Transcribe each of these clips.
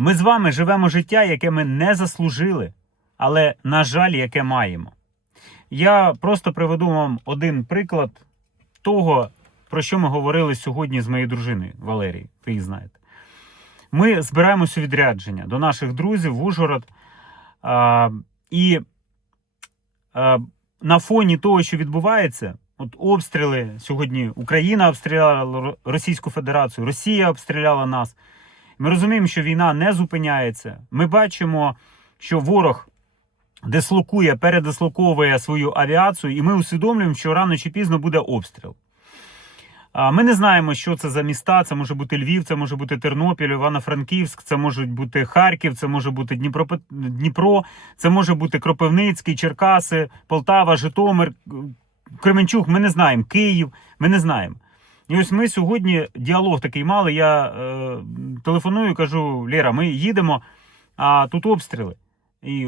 Ми з вами живемо життя, яке ми не заслужили, але, на жаль, яке маємо. Я просто приведу вам один приклад того, про що ми говорили сьогодні з моєю дружиною Валерією. Ви її знаєте. Ми збираємося у відрядження до наших друзів в Ужгород. А, і а, на фоні того, що відбувається, от обстріли сьогодні Україна обстріляла Російську Федерацію, Росія обстріляла нас. Ми розуміємо, що війна не зупиняється. Ми бачимо, що ворог дислокує, передислоковує свою авіацію, і ми усвідомлюємо, що рано чи пізно буде обстріл. Ми не знаємо, що це за міста. Це може бути Львів, це може бути Тернопіль, Івано-Франківськ, це може бути Харків, це може бути Дніпро, Дніпро, це може бути Кропивницький, Черкаси, Полтава, Житомир, Кременчук. Ми не знаємо, Київ. Ми не знаємо. І ось ми сьогодні діалог такий мали. Я е, телефоную, кажу: Лера, ми їдемо, а тут обстріли. І,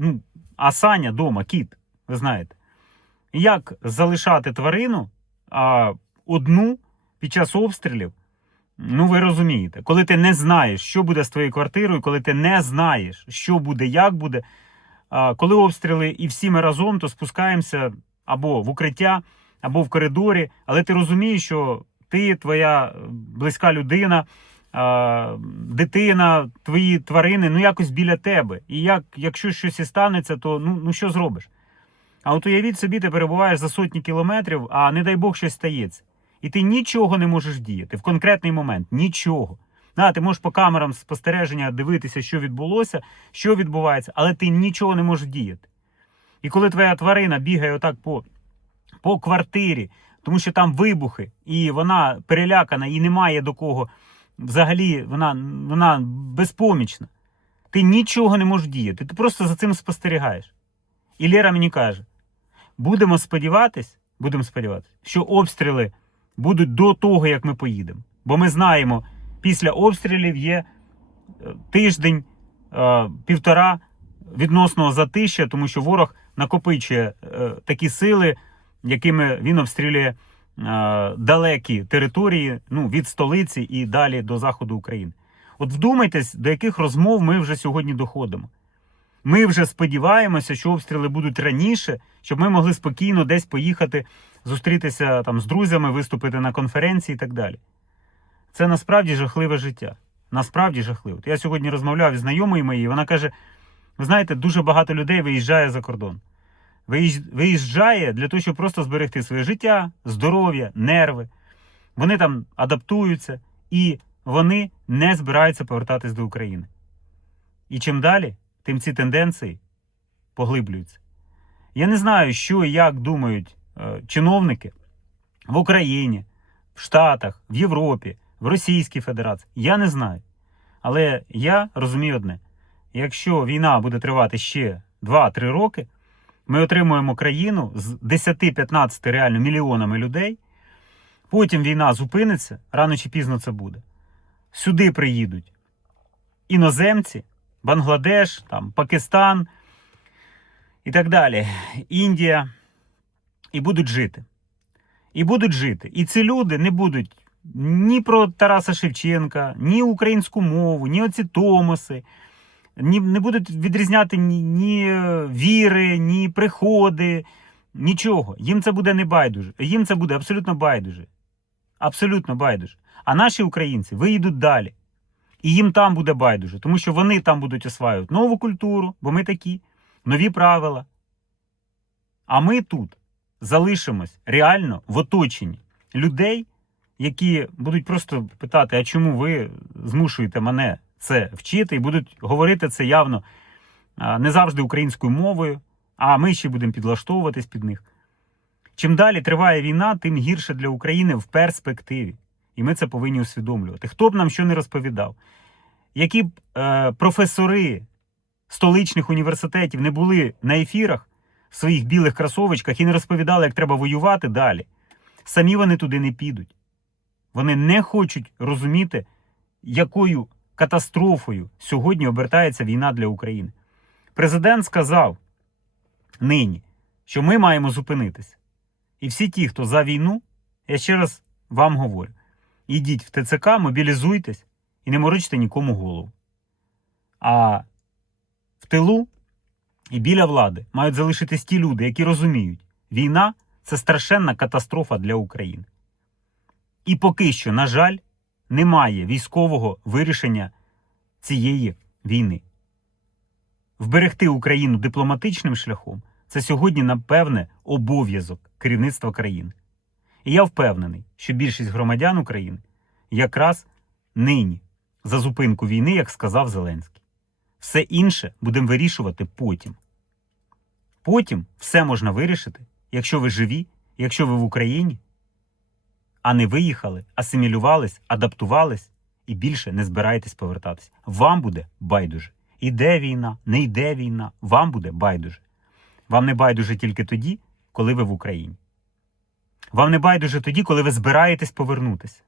ну, а Саня дома, кіт, ви знаєте. Як залишати тварину а, одну під час обстрілів? Ну, ви розумієте, коли ти не знаєш, що буде з твоєю квартирою, коли ти не знаєш, що буде, як буде. Коли обстріли і всі ми разом, то спускаємося або в укриття, або в коридорі, але ти розумієш, що ти, твоя е, близька людина, дитина, твої тварини, ну якось біля тебе. І як, якщо щось і станеться, то ну, ну що зробиш? А от уявіть собі, ти перебуваєш за сотні кілометрів, а не дай Бог щось стається. І ти нічого не можеш діяти в конкретний момент. Нічого. Да, ти можеш по камерам спостереження дивитися, що відбулося, що відбувається, але ти нічого не можеш діяти. І коли твоя тварина бігає отак по, по квартирі, тому що там вибухи, і вона перелякана, і немає до кого. Взагалі, вона, вона безпомічна. Ти нічого не можеш діяти. Ти просто за цим спостерігаєш. І Лера мені каже: будемо сподіватись, будемо сподіватись, що обстріли будуть до того, як ми поїдемо. Бо ми знаємо, після обстрілів є е, тиждень, е, півтора відносного затища, тому що ворог накопичує е, такі сили, якими він обстрілює е, далекі території ну, від столиці і далі до заходу України. От вдумайтесь, до яких розмов ми вже сьогодні доходимо. Ми вже сподіваємося, що обстріли будуть раніше, щоб ми могли спокійно десь поїхати, зустрітися там з друзями, виступити на конференції і так далі. Це насправді жахливе життя. Насправді жахливе. Я сьогодні розмовляв із знайомою моєю, вона каже: ви знаєте, дуже багато людей виїжджає за кордон. Виїж- Виїжджає для того, щоб просто зберегти своє життя, здоров'я, нерви. Вони там адаптуються і вони не збираються повертатись до України. І чим далі, тим ці тенденції поглиблюються. Я не знаю, що і як думають е, чиновники в Україні, в Штатах, в Європі, в Російській Федерації. Я не знаю. Але я розумію одне: якщо війна буде тривати ще 2-3 роки, ми отримуємо країну з 10-15 реально мільйонами людей. Потім війна зупиниться, рано чи пізно це буде. Сюди приїдуть іноземці, Бангладеш, там, Пакистан і так далі, Індія, і будуть жити. І будуть жити. І ці люди не будуть ні про Тараса Шевченка, ні українську мову, ні оці Томоси, ні, не будуть відрізняти ні, ні е, віри, ні приходи, нічого. Їм це буде не байдуже. Їм це буде абсолютно байдуже. Абсолютно байдуже. А наші українці виїдуть далі. І їм там буде байдуже, тому що вони там будуть осваювати нову культуру, бо ми такі, нові правила. А ми тут залишимось реально в оточенні людей, які будуть просто питати, а чому ви змушуєте мене це вчити, і будуть говорити це явно не завжди українською мовою, а ми ще будемо підлаштовуватись під них. Чим далі триває війна, тим гірше для України в перспективі. І ми це повинні усвідомлювати. Хто б нам що не розповідав, які б е, професори столичних університетів не були на ефірах в своїх білих кросовочках і не розповідали, як треба воювати далі, самі вони туди не підуть. Вони не хочуть розуміти, якою катастрофою сьогодні обертається війна для України. Президент сказав нині, що ми маємо зупинитися. І всі ті, хто за війну, я ще раз вам говорю: ідіть в ТЦК, мобілізуйтесь і не морочте нікому голову. А в тилу і біля влади мають залишитись ті люди, які розуміють, війна це страшенна катастрофа для України. І поки що, на жаль, немає військового вирішення цієї війни. Вберегти Україну дипломатичним шляхом це сьогодні, напевне, обов'язок керівництва країни. І я впевнений, що більшість громадян України якраз нині за зупинку війни, як сказав Зеленський. Все інше будемо вирішувати потім. Потім все можна вирішити, якщо ви живі, якщо ви в Україні, а не виїхали, асимілювались, адаптувались і більше не збираєтесь повертатись. Вам буде байдуже. Іде війна, не йде війна, вам буде байдуже. Вам не байдуже тільки тоді, коли ви в Україні. Вам не байдуже тоді, коли ви збираєтесь повернутися.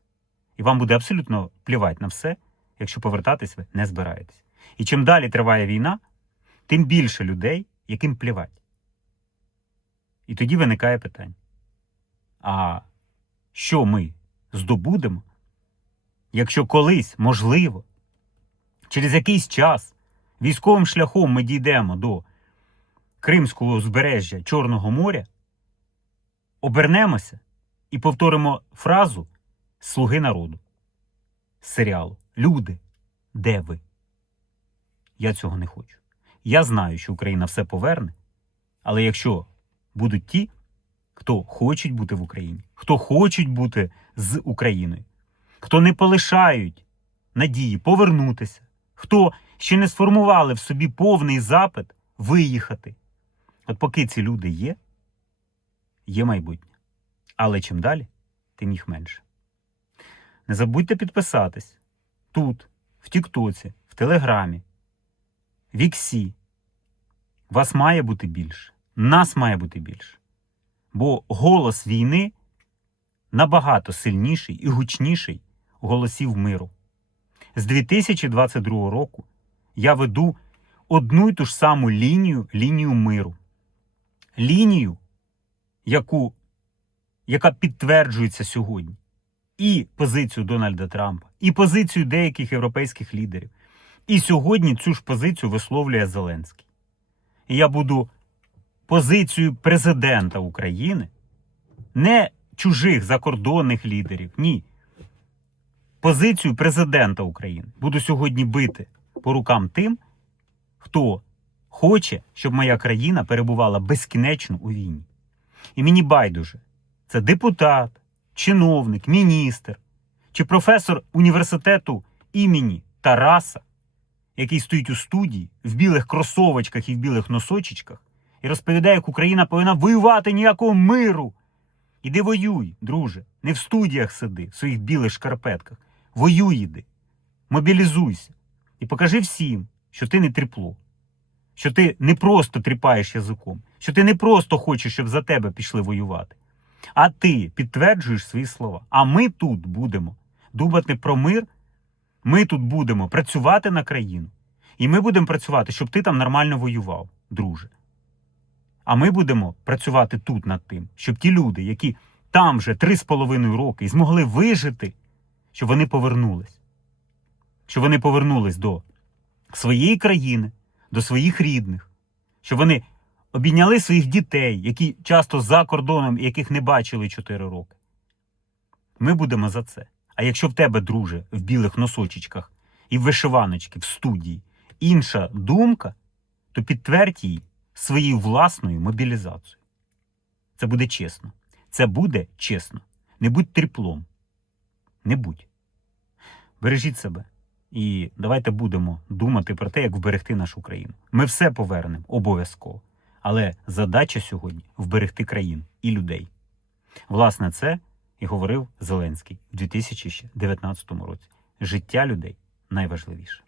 І вам буде абсолютно плівати на все, якщо повертатись ви не збираєтесь. І чим далі триває війна, тим більше людей, яким плівать. І тоді виникає питання: а що ми здобудемо, якщо колись, можливо, через якийсь час військовим шляхом ми дійдемо до Кримського узбережжя Чорного моря, обернемося і повторимо фразу Слуги народу з серіалу Люди, де ви? Я цього не хочу. Я знаю, що Україна все поверне, але якщо будуть ті, хто хочуть бути в Україні, хто хочуть бути з Україною, хто не полишають надії повернутися, хто ще не сформували в собі повний запит виїхати. От поки ці люди є, є майбутнє. Але чим далі, тим їх менше. Не забудьте підписатись тут, в Тіктоці, в Телеграмі, в Іксі. Вас має бути більше. Нас має бути більше. Бо голос війни набагато сильніший і гучніший голосів миру. З 2022 року я веду одну й ту ж саму лінію лінію миру. Лінію, яку, яка підтверджується сьогодні. І позицію Дональда Трампа, і позицію деяких європейських лідерів. І сьогодні цю ж позицію висловлює Зеленський. І я буду позицію президента України, не чужих закордонних лідерів, ні. Позицію президента України буду сьогодні бити по рукам тим, хто хоче, щоб моя країна перебувала безкінечно у війні. І мені байдуже, це депутат, чиновник, міністр чи професор університету імені Тараса, який стоїть у студії в білих кросовочках і в білих носочечках, і розповідає, як Україна повинна воювати ніякого миру. Іди воюй, друже, не в студіях сиди, в своїх білих шкарпетках. Воюй іди, мобілізуйся і покажи всім, що ти не тріпло, що ти не просто тріпаєш язиком, що ти не просто хочеш, щоб за тебе пішли воювати. А ти підтверджуєш свої слова. А ми тут будемо думати про мир, ми тут будемо працювати на країну. І ми будемо працювати, щоб ти там нормально воював, друже. А ми будемо працювати тут над тим, щоб ті люди, які там вже три з половиною роки змогли вижити, щоб вони повернулись. Щоб вони повернулись до своєї країни, до своїх рідних, щоб вони обійняли своїх дітей, які часто за кордоном, яких не бачили 4 роки. Ми будемо за це. А якщо в тебе, друже, в білих носочечках і в вишиваночки в студії інша думка, то підтвердь її своєю власною мобілізацією. Це буде чесно. Це буде чесно. Не будь тріплом. Не будь. Бережіть себе. І давайте будемо думати про те, як вберегти нашу країну. Ми все повернемо обов'язково. Але задача сьогодні вберегти країну і людей. Власне, це і говорив Зеленський у 2019 році. Життя людей найважливіше.